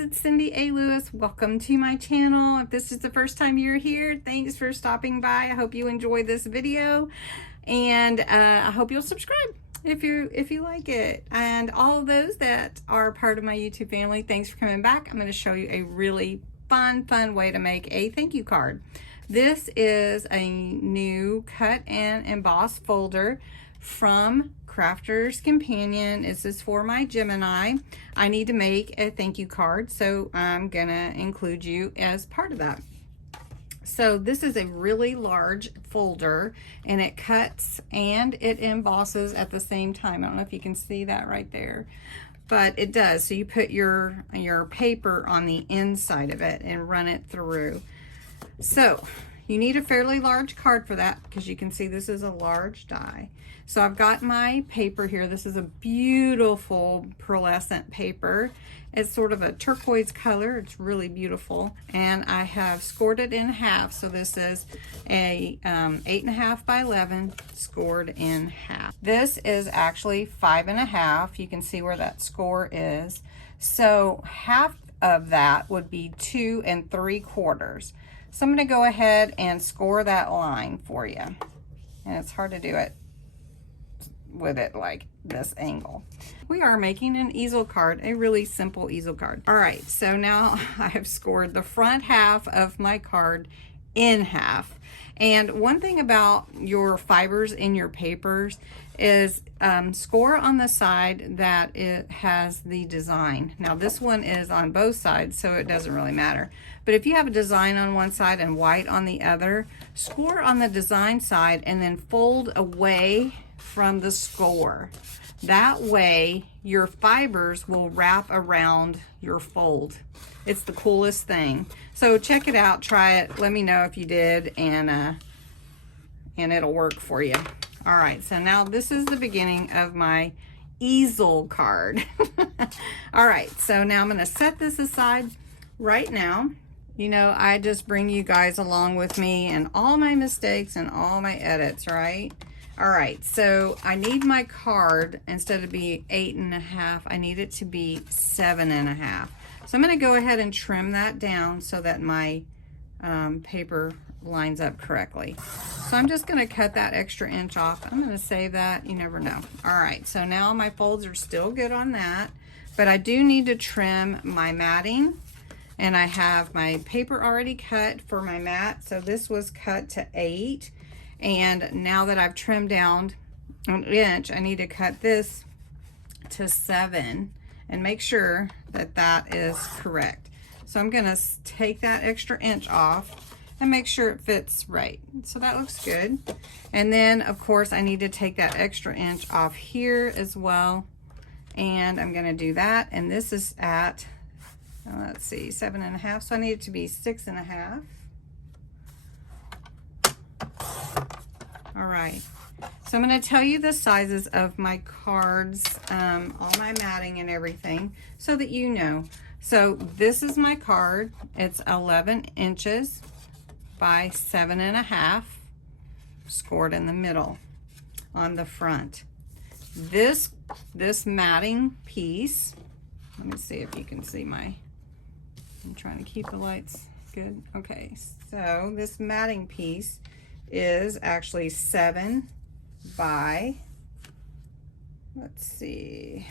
guys, it's Cindy A. Lewis. Welcome to my channel. If this is the first time you're here, thanks for stopping by. I hope you enjoy this video, and I hope you'll subscribe if you like it. And all of those that are part of my YouTube family, thanks for coming back. I'm going to show you a really fun way to make a thank you card. This is a new cut and emboss folder from Crafter's Companion. This is for my Gemini. I need to make a thank you card, so I'm gonna include you as part of that. So this is a really large folder, and it cuts and it embosses at the same time. I don't know if you can see that right there, but it does. So you put your paper on the inside of it and run it through. So you need a fairly large card for that, because you can see this is a large die. So I've got my paper here. This is a beautiful pearlescent paper. It's sort of a turquoise color. It's really beautiful. And I have scored it in half. So this is a 8.5 by 11 scored in half. This is actually 5.5. You can see where that score is. So half of that would be 2 3/4. So I'm going to go ahead and score that line for you. And it's hard to do it with it like this angle. We are making an easel card, a really simple easel card. All right, so now I have scored the front half of my card in half. And one thing about your fibers in your papers is score on the side that it has the design. Now this one is on both sides, so it doesn't really matter. But if you have a design on one side and white on the other, score on the design side and then fold away from the score. That way your fibers will wrap around your fold. It's the coolest thing. So check it out, try it, let me know if you did, and it'll work for you. All right, so now this is the beginning of my easel card. All right, so now I'm going to set this aside right now. You know, I just bring you guys along with me and all my mistakes and all my edits, right? All right, so I need my card, instead of being 8.5, I need it to be 7.5. So I'm going to go ahead and trim that down so that my paper lines up correctly. So I'm just going to cut that extra inch off. I'm going to save that. You never know. All right, so now my folds are still good on that, but I do need to trim my matting, and I have my paper already cut for my mat. So this was cut to 8. And now that I've trimmed down an inch, I need to cut this to 7 and make sure that that is correct. So I'm gonna take that extra inch off and make sure it fits right. So that looks good. And then of course I need to take that extra inch off here as well. And I'm gonna do that. And this is at, let's see, 7.5. So I need it to be 6.5. All right, so I'm going to tell you the sizes of my cards, all my matting and everything, so that you know. So this is my card. It's 11 inches by 7.5, scored in the middle on the front. This matting piece, let me see if you can see I'm trying to keep the lights good. Okay, so this matting piece is actually 7 by, let's see,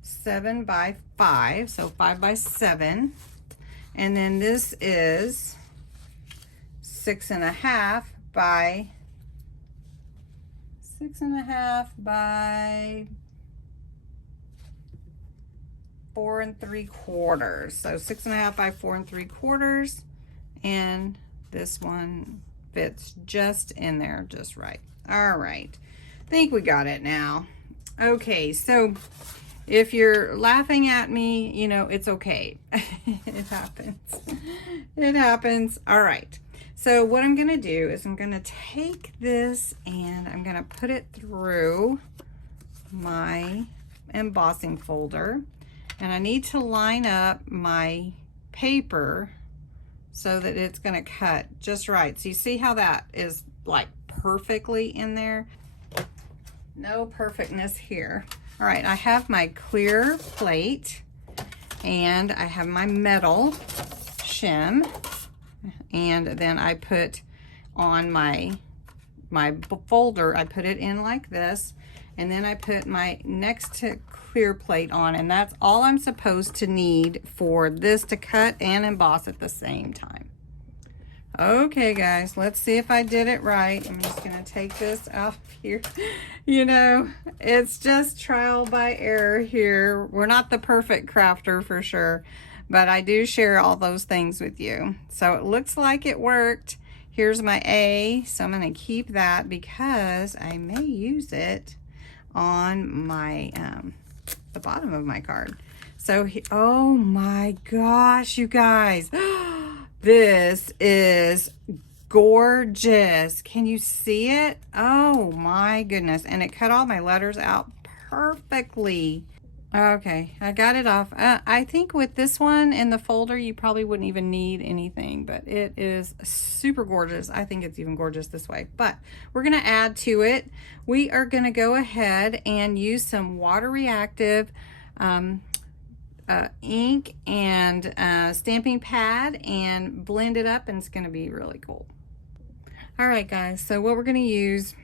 7 by 5, so 5 by 7. And then this is 6.5 by 6.5 by 4 3/4. So 6.5 by 4 3/4, and this one fits just in there just right. All right, I think we got it now. Okay, so if you're laughing at me, you know, it's okay. It happens. It happens. All right, so what I'm gonna do is I'm gonna take this and I'm gonna put it through my embossing folder, and I need to line up my paper so that it's going to cut just right. So you see how that is like perfectly in there? No perfectness here. All right, I have my clear plate, And I have my metal shim, and then I put on my folder, I put it in like this, and then I put my next to clear plate on, and that's all I'm supposed to need for this to cut and emboss at the same time. Okay guys, let's see if I did it right. I'm just gonna take this out here. You know, it's just trial by error here. We're not the perfect crafter for sure, but I do share all those things with you. So it looks like it worked. Here's my A, so I'm gonna keep that because I may use it on my, the bottom of my card. So, oh my gosh, you guys. This is gorgeous. Can you see it? Oh my goodness. And it cut all my letters out perfectly. Okay, I got it off. I think with this one in the folder, you probably wouldn't even need anything, but it is super gorgeous. I think it's even gorgeous this way, but we're gonna add to it. We are gonna go ahead and use some water reactive ink and stamping pad and blend it up, and it's going to be really cool. All right guys, so what we're going to use,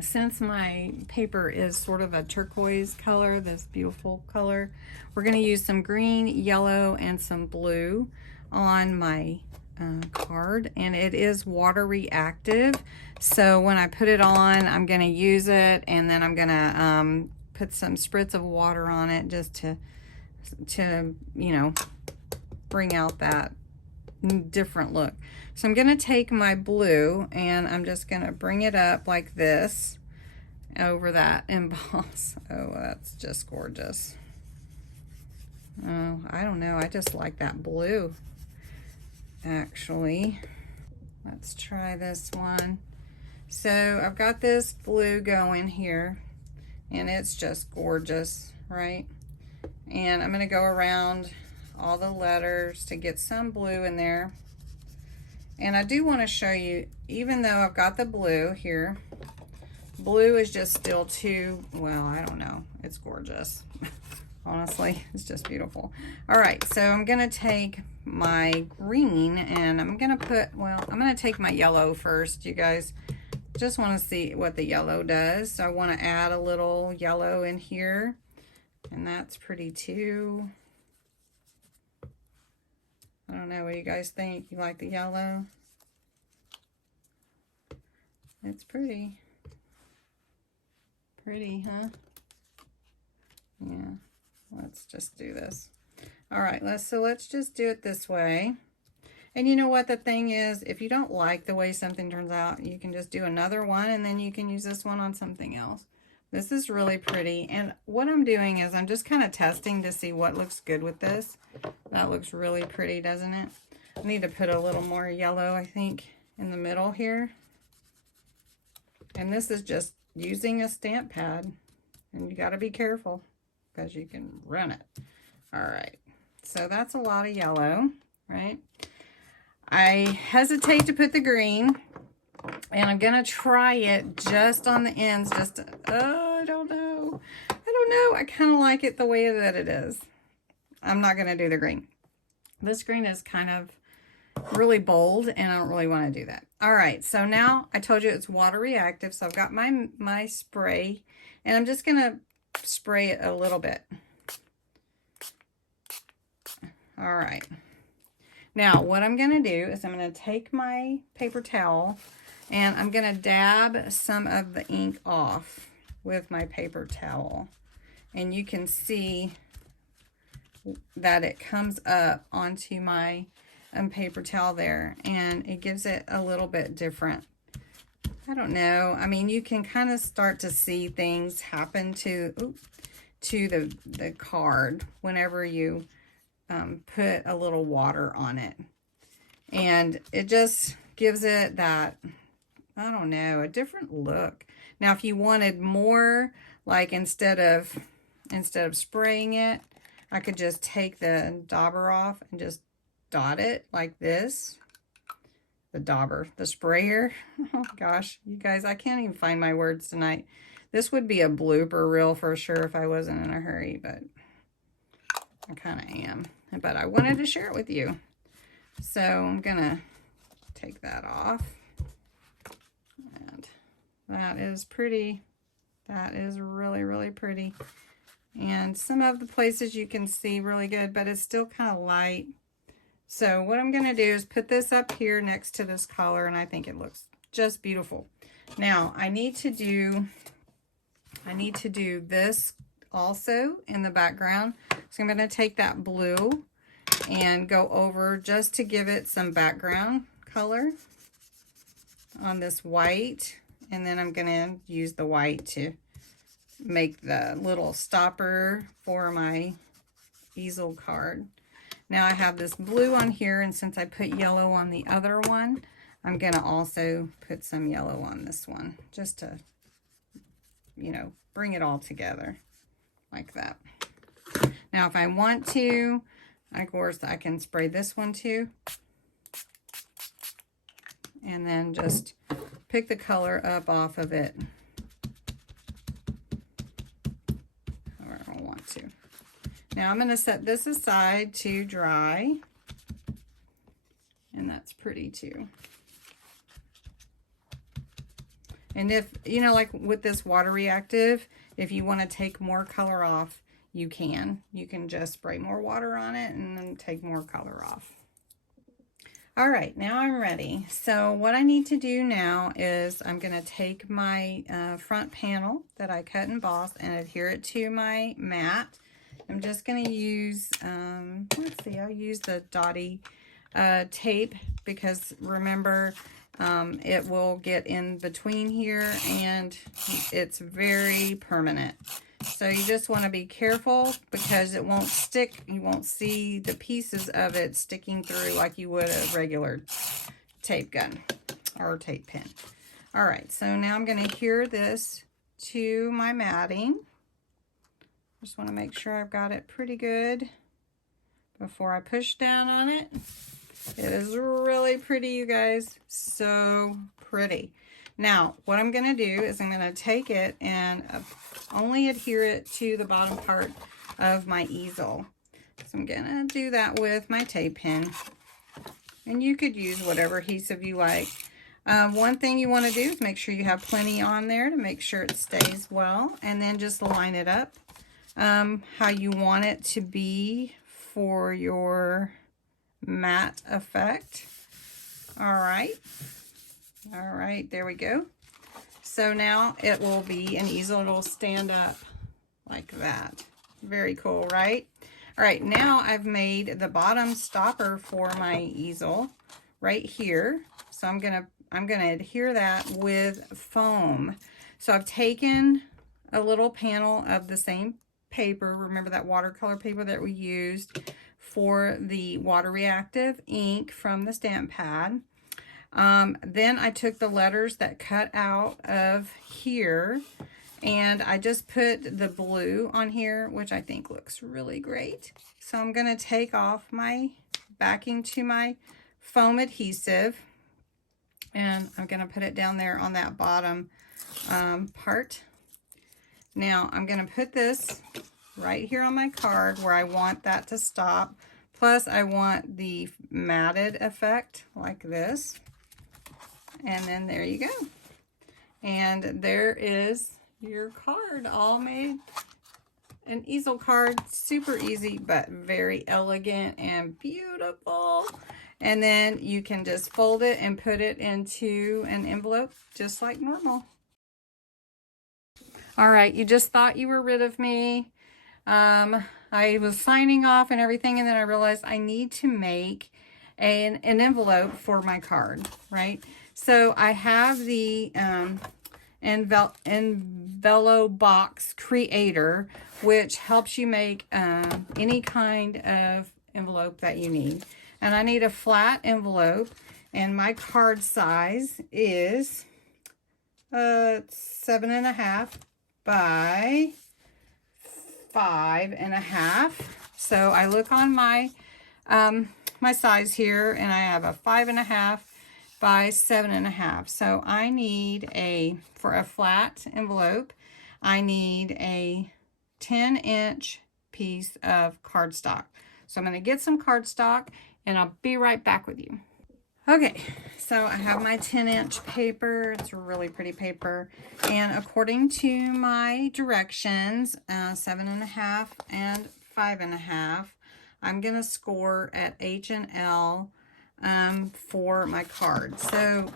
since my paper is sort of a turquoise color, this beautiful color, we're going to use some green, yellow, and some blue on my card, and it is water reactive. So when I put it on, I'm going to use it, and then I'm going to put some spritz of water on it just to you know, bring out that different look. So I'm going to take my blue and I'm just going to bring it up like this over that emboss. Oh, that's just gorgeous. Oh, I don't know, I just like that blue actually. Let's try this one. So I've got this blue going here, and it's just gorgeous, right? And I'm going to go around all the letters to get some blue in there. And I do want to show you, even though I've got the blue here, blue is just still too, well, I don't know, it's gorgeous. Honestly, it's just beautiful. All right, so I'm going to take my green and I'm going to put, well, I'm going to take my yellow first. You guys just want to see what the yellow does. So I want to add a little yellow in here. And that's pretty too. I don't know, what do you guys think? You like the yellow? It's pretty. Pretty, huh? Yeah, let's just do this. All right, let's just do it this way. And you know what the thing is, if you don't like the way something turns out, you can just do another one, and then you can use this one on something else. This is really pretty, and what I'm doing is I'm just kind of testing to see what looks good with this. That looks really pretty, doesn't it? I need to put a little more yellow, I think, in the middle here. And this is just using a stamp pad, and you got to be careful because you can run it. All right, so that's a lot of yellow, right? I hesitate to put the green. And I'm gonna try it just on the ends, just to, oh, I don't know. I kind of like it the way that it is. I'm not gonna do the green. This green is kind of really bold, and I don't really want to do that. All right, so now I told you it's water reactive, so I've got my spray, and I'm just gonna spray it a little bit. All right. Now what I'm gonna do is I'm gonna take my paper towel, and I'm going to dab some of the ink off with my paper towel. And you can see that it comes up onto my paper towel there. And it gives it a little bit different. I don't know. I mean, you can kind of start to see things happen to the card whenever you put a little water on it. And it just gives it that, I don't know, a different look. Now, if you wanted more, like instead of spraying it, I could just take the dauber off and just dot it like this. The dauber, the sprayer. Oh gosh, you guys, I can't even find my words tonight. This would be a blooper reel for sure if I wasn't in a hurry, but I kind of am, but I wanted to share it with you. So I'm gonna take that off, and that is pretty. That is really, really pretty. And some of the places you can see really good, but it's still kind of light. So what I'm gonna do is put this up here next to this color, and I think it looks just beautiful. Now I need to do this also in the background. So I'm gonna take that blue and go over just to give it some background color on this white, and then I'm gonna use the white to make the little stopper for my easel card. Now I have this blue on here, and since I put yellow on the other one, I'm gonna also put some yellow on this one, just to, you know, bring it all together like that. Now if I want to, of course, I can spray this one too, and then just pick the color up off of it however I want to. Now I'm going to set this aside to dry, and that's pretty too. And if, you know, like with this water reactive, if you want to take more color off, you can. You can just spray more water on it and then take more color off. All right, now I'm ready. So what I need to do now is I'm going to take my front panel that I cut and emboss and adhere it to my mat. I'm just going to use, let's see, I'll use the dotty tape, because remember, it will get in between here and it's very permanent. So you just want to be careful, because it won't stick. You won't see the pieces of it sticking through like you would a regular tape gun or tape pen. All right, so now I'm going to adhere this to my matting. Just want to make sure I've got it pretty good before I push down on it. It is really pretty, you guys. So pretty. Now, what I'm going to do is I'm going to take it and only adhere it to the bottom part of my easel. So I'm going to do that with my tape pen. And you could use whatever adhesive you like. One thing you want to do is make sure you have plenty on there to make sure it stays well. And then just line it up how you want it to be for your matte effect. All right, there we go. So now it will be an easel. It'll stand up like that. Very cool, right? All right, now I've made the bottom stopper for my easel right here. So I'm gonna adhere that with foam. So I've taken a little panel of the same paper. Remember that watercolor paper that we used for the water reactive ink from the stamp pad. Then I took the letters that cut out of here, and I just put the blue on here, which I think looks really great. So I'm going to take off my backing to my foam adhesive, and I'm going to put it down there on that bottom part. Now I'm going to put this right here on my card where I want that to stop. Plus I want the matted effect like this. And then there you go. And there is your card all made. An easel card, super easy, but very elegant and beautiful. And then you can just fold it and put it into an envelope just like normal. All right, you just thought you were rid of me. I was signing off and everything, and then I realized I need to make an envelope for my card, right? So I have the envelope box creator, which helps you make any kind of envelope that you need. And I need a flat envelope, and my card size is 7.5 by 5.5. So I look on my my size here, and I have a 5.5 by 7.5. So I need for a flat envelope, I need a 10-inch piece of cardstock. So I'm going to get some cardstock and I'll be right back with you. Okay, so I have my 10-inch paper. It's really pretty paper. And according to my directions, 7.5 and 5.5, I'm going to score at H and L for my card. So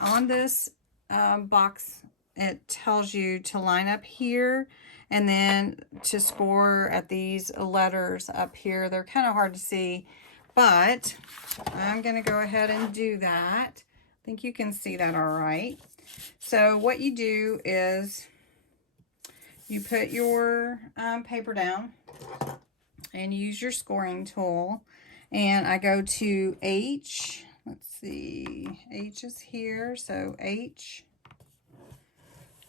on this box, it tells you to line up here and then to score at these letters up here. They're kind of hard to see, but I'm going to go ahead and do that. I think you can see that all right. So what you do is you put your paper down and use your scoring tool. And I go to H. Let's see. H is here. So H.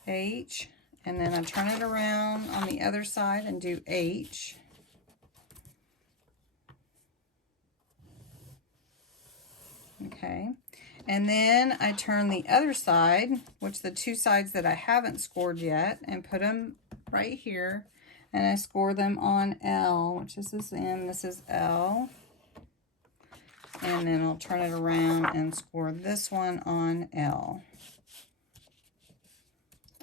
H. And then I turn it around on the other side and do H. Okay. And then I turn the other side, which the two sides that I haven't scored yet, and put them right here. And I score them on L, which is this M, this is L. And then I'll turn it around and score this one on L.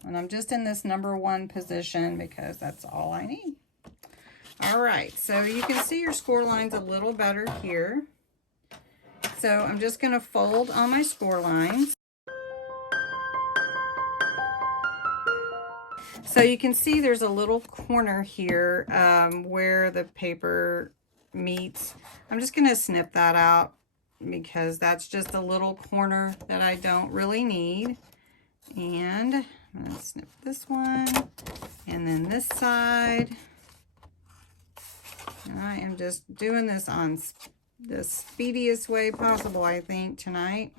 And I'm just in this number 1 position because that's all I need. All right, so you can see your score lines a little better here. So I'm just going to fold on my score lines. So you can see there's a little corner here where the paper meets. I'm just going to snip that out because that's just a little corner that I don't really need. And I'm going to snip this one and then this side. And I am just doing this on the speediest way possible, I think, tonight.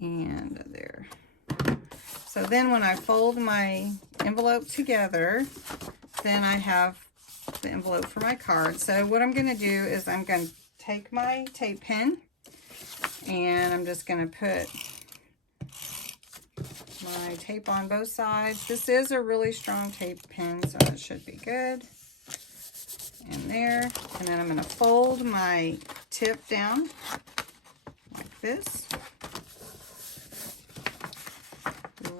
And there. So then when I fold my envelope together, then I have the envelope for my card. So what I'm going to do is I'm going to take my tape pen and I'm just going to put my tape on both sides. This is a really strong tape pen, so it should be good. And there. And then I'm going to fold my tip down like this.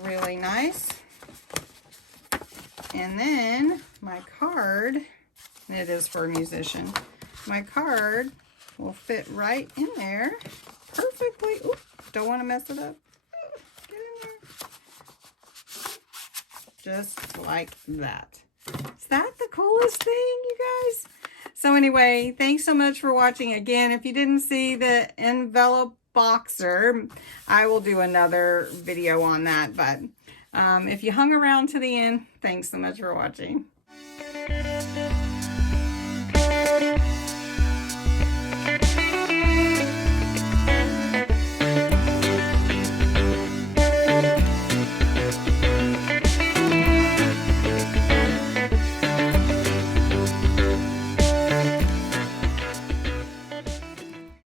Really nice. And then my card, and it is for a musician, my card will fit right in there perfectly. Oop, don't want to mess it up. Get in there. Just like that. Is that the coolest thing, you guys? So anyway, thanks so much for watching. Again, if you didn't see the envelope boxer, I will do another video on that. But if you hung around to the end, thanks so much for watching.